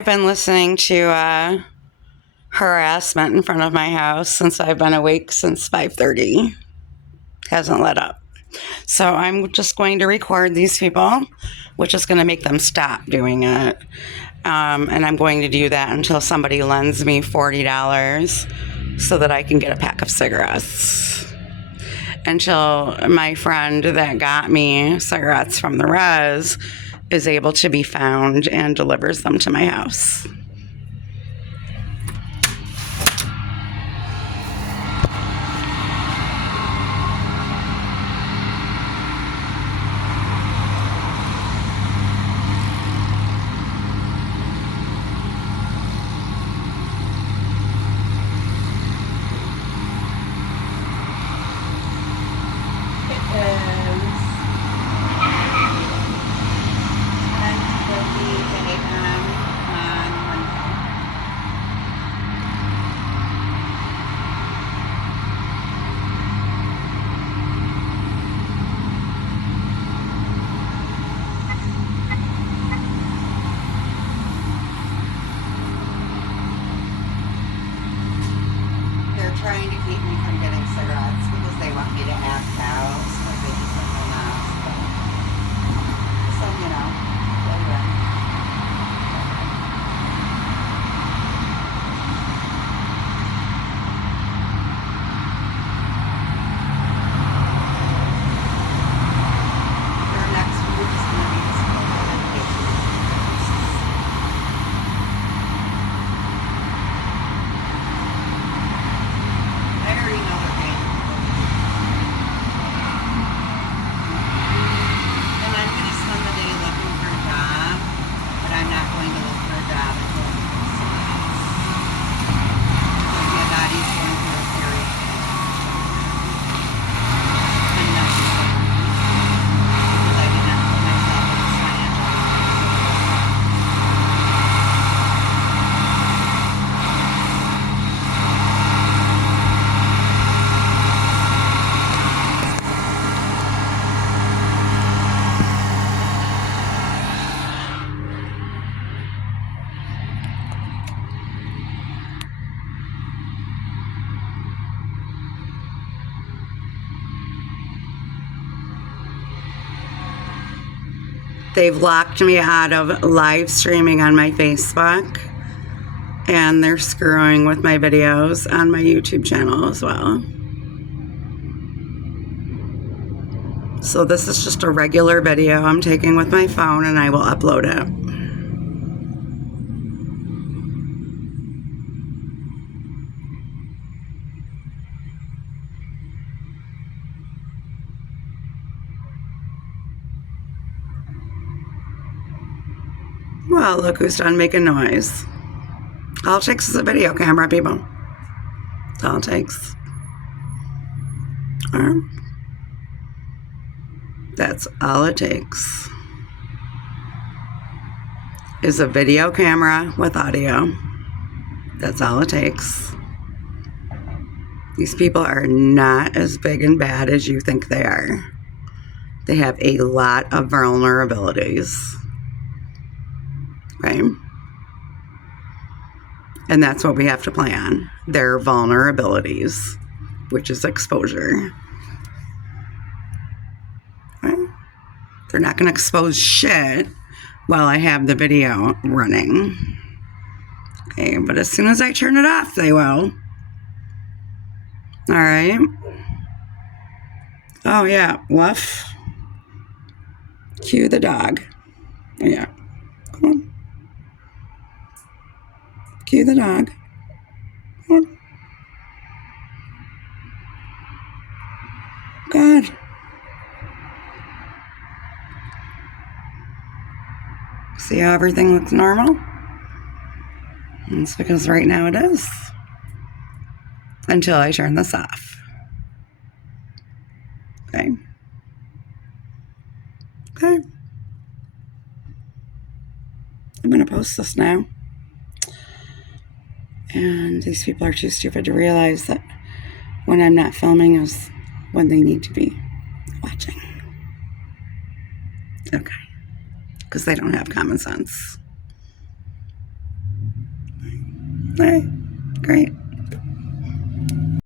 I've been listening to Harassment in front of my house since I've been awake since 5:30. Hasn't let up. So I'm just going to record these people, which is going to make them stop doing it. And I'm going to do that until somebody lends me $40 so that I can get a pack of cigarettes. Until my friend that got me cigarettes from the res is able to be found and delivers them to my house. They're trying to keep me from getting cigarettes because they want me to act out, so they just let me off. So, anyway. Their next move is going to be to smoke medication. I already know their game. And I'm going to spend the day looking for a job, but I'm not going to look for a job until I get cigarettes. Because my body's going through a serious change. I'm not going to because I did not put myself in this financial They've locked me out of live streaming on my Facebook, and they're screwing with my videos on my YouTube channel as well. So this is just a regular video I'm taking with my phone, and I will upload it. Well, look who's done making noise. All it takes is a video camera, people. That's all it takes. That's all it takes. Is a video camera with audio. That's all it takes. These people are not as big and bad as you think they are. They have a lot of vulnerabilities. Right? And that's what we have to play on. Their vulnerabilities, which is exposure. Right? They're not going to expose shit while I have the video running. Okay, but as soon as I turn it off, they will. All right. Oh, yeah. Woof. Cue the dog. Yeah. Come on. Cue the dog. Come on. God. See how everything looks normal? It's because right now it is. Until I turn this off. Okay. Okay. I'm going to post this now. And these people are too stupid to realize that when I'm not filming is when they need to be watching. Okay. Because they don't have common sense. All right. Great.